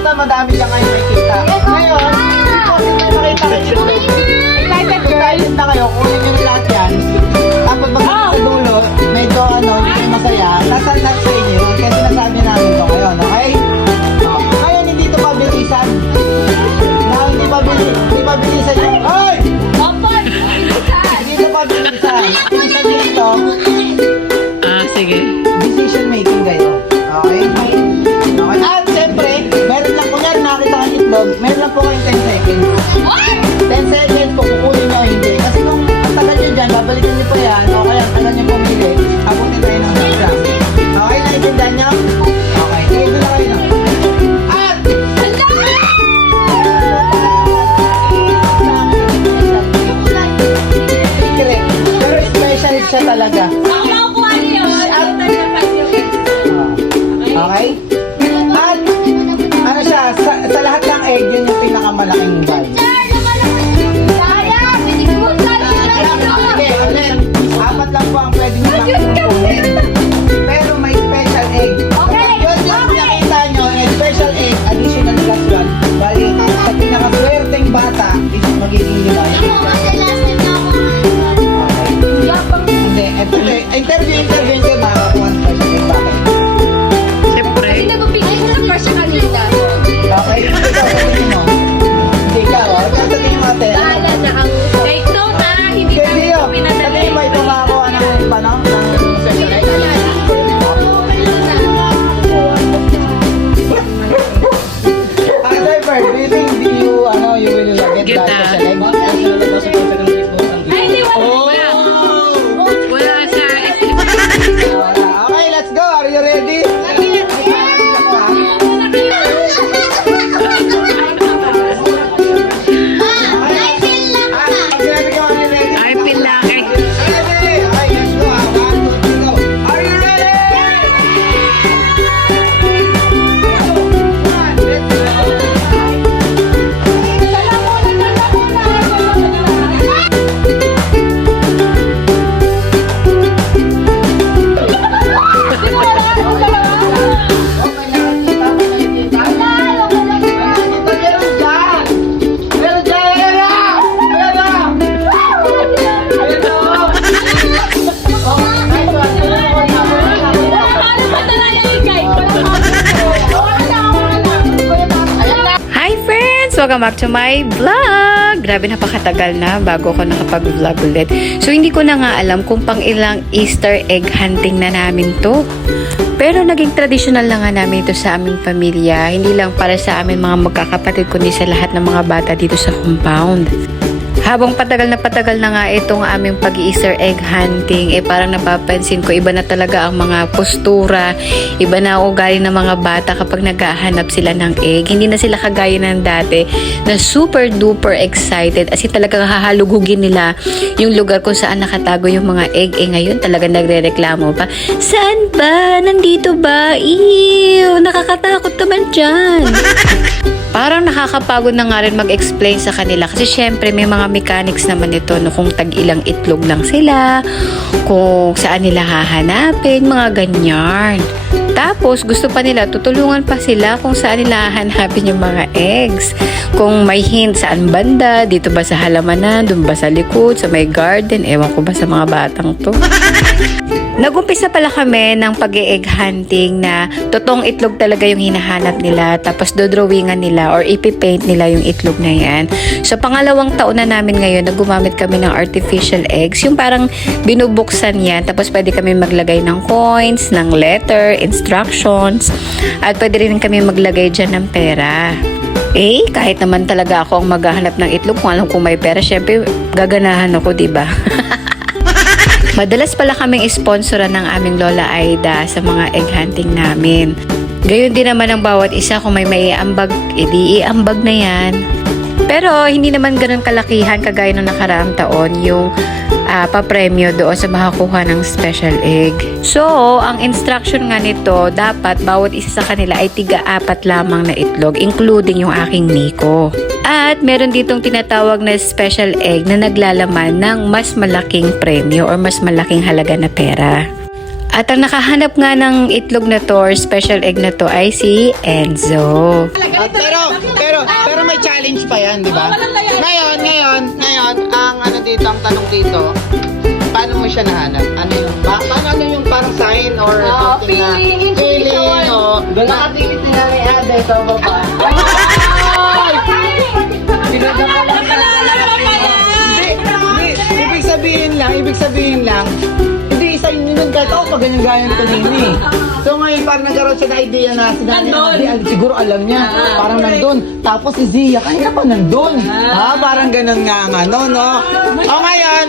basta madami ka ngayon makikita. Ngayon, kasi may makita kayo dito. Excited na kayo, kunin nyo na lahat yan. Tapos pag sa dulo, medyo hindi masaya. Nasa sa inyo, kasi nasabi namin ito ngayon, okay? Ngayon, hindi ito pabilisan. Hindi pabilisan yung... Ay! Hindi ito pabilisan. Bilisan dito. Sige. Decision making kayo. Okay? At siyempre, meron lang po yan, nakita ang itlog, meron lang po kayong 10 seconds. 10 seconds po, kukunin nyo o hindi. Kasi kung ang tagal nyo dyan, babalikan nyo pa yan, o kaya ang tagal nyo pumili, abutin tayo ng exam. Okay, naiintindihan nyo? Okay, sige, doon na kayo na. At! Secret. Pero special siya talaga. Okay? At, ano siya, sa lahat ng egg, yun yung pinakamalaking value. Okay, ulit. Apat lang po ang pwede nyo makukunin. Pero may special egg. Yun yung nakita nyo, special egg, additional plus one. Bali, sa pinakaswerteng bata, is magiging lima. Hindi, interview ko, makakuha ng special egg. Bakit? Okay, ikaw, sabihin mo. Hindi ka, ikaw sabihin mo ate. Sabihin mo, ito makakuha ng special egg. Driver, do you think you will get Get the that. special egg? Wala sa Okay, let's go. Are you ready? I feel lucky. Hi friends! Welcome back to my vlog! Grabe, napakatagal na bago ko nakapag-vlog ulit. So, hindi ko na nga alam kung pang ilang Easter egg hunting na namin to. Pero naging traditional na nga namin ito sa aming pamilya. Hindi lang para sa amin mga magkakapatid, kundi sa lahat ng mga bata dito sa compound. Habang patagal na nga itong aming pag-Easter egg hunting, parang napapansin ko, iba na talaga ang mga postura, iba na ang ugali ng mga bata kapag naghahanap sila ng egg. Hindi na sila kagaya ng dati na super duper excited, as in talagang hahalugugin nila yung lugar kung saan nakatago yung mga egg. Ngayon talaga nagre-reklamo pa, saan ba? Nandito ba? Ew! Nakakatakot naman dyan! Parang nakakapagod na nga rin mag-explain sa kanila kasi syempre may mga mechanics naman ito, no, kung tag-ilang itlog lang sila, kung saan nila hahanapin, mga ganyan. Tapos gusto pa nila, tutulungan pa sila kung saan nila hahanapin yung mga eggs. Kung may hint, saan banda, dito ba sa halamanan, dun ba sa likod, sa may garden, ewan ko ba sa mga batang to. Nag-umpisa pala kami ng pag-egg hunting na totoong itlog talaga yung hinahanap nila, tapos dodrawingan nila or ipipaint nila yung itlog na yan. So pangalawang taon na namin ngayon na gumamit kami ng artificial eggs, yung parang binubuksan yan, tapos pwede kami maglagay ng coins, ng letter, instructions, at pwede rin kami maglagay dyan ng pera. Kahit naman talaga ako ang maghahanap ng itlog, kung alam kung may pera, syempre gaganahan ako, diba? Madalas pala kaming sponsoran ng aming Lola Aida sa mga egg hunting namin. Gayon din naman ang bawat isa, kung may maiambag, edi iambag na yan. Pero hindi naman ganun kalakihan kagaya nung nakaraang taon yung papremyo doon sa makakuha ng special egg. So, ang instruction nga nito, dapat bawat isa sa kanila ay tiga-4 lamang na itlog, including yung aking Miko. At meron ditong tinatawag na special egg na naglalaman ng mas malaking premyo or mas malaking halaga na pera. At ang nakahanap nga ng itlog na to or special egg na to ay si Enzo. Pero may challenge pa yan, di ba? Ngayon, ang ano dito, ang tanong dito, paano mo siya nahanap? Ano yung, paano yung parang sign or something na feeling o nakatilit nila may ade ito baba. Hindi, ibig sabihin lang, hindi isa yun yung kahit ako pag ganyan ko nini. So ngayon parang nagkaroon siya na idea na siguro alam niya, parang nandun. Tapos si Zia, kanina pa nandun. Parang ganun nga ang ano, no? O ngayon,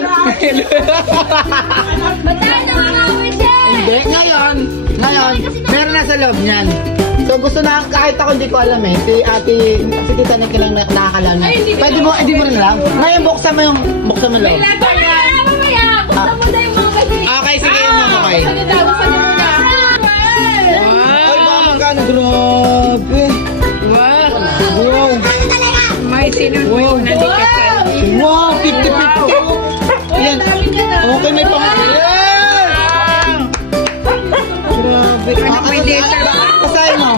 hindi, ngayon, meron na sa loob niyan. So gusto na, kahit ako hindi ko alam si Tita Nick lang nakakalam niya. Pwede mo, hindi mo rin alam. Ngayon buksan mo loob. Okay, sige yun mo, okay. Ay, baka magkano, grabe. Wow. May sinunod na dikit sa Wow, 50-50. Yan. Okay, may pang... Grabe. Pasahin mo.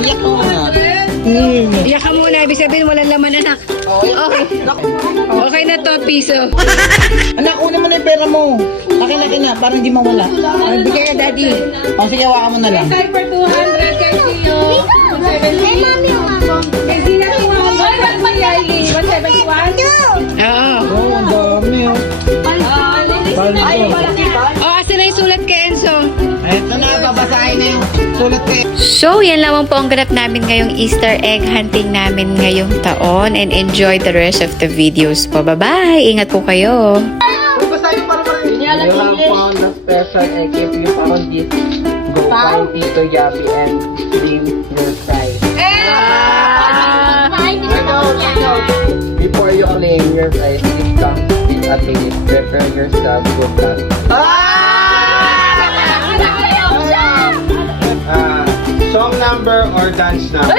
Iyak mo muna. Iyak ka muna, ibig sabihin walang laman anak. Okay. Okay na to, piso. Anak, una mo na yung pera mo. Laki-laki na, parang hindi mawala. Hindi kaya daddy. O, sige, hawakan mo na lang. For 200 kay Gio. 170. Kay Zina 200. Kay Yaeli. 171. Oo. Oh, ang dami, oh. Ay, malaki ba? Oh, asan na yung sulat kay Enzo? Eto na, babasahin na yung sulat ko. So, yan lamang po ang ganap namin ngayong Easter egg hunting namin ngayong taon and enjoy the rest of the videos po. Bye-bye! Ingat po kayo! Basahin para rin. You have found the special egg. If you found it, go find Tito Yabi and claim your prize. Before you claim your prize, it comes with a taste. Prepare yourself. Good luck. Song number or dance number?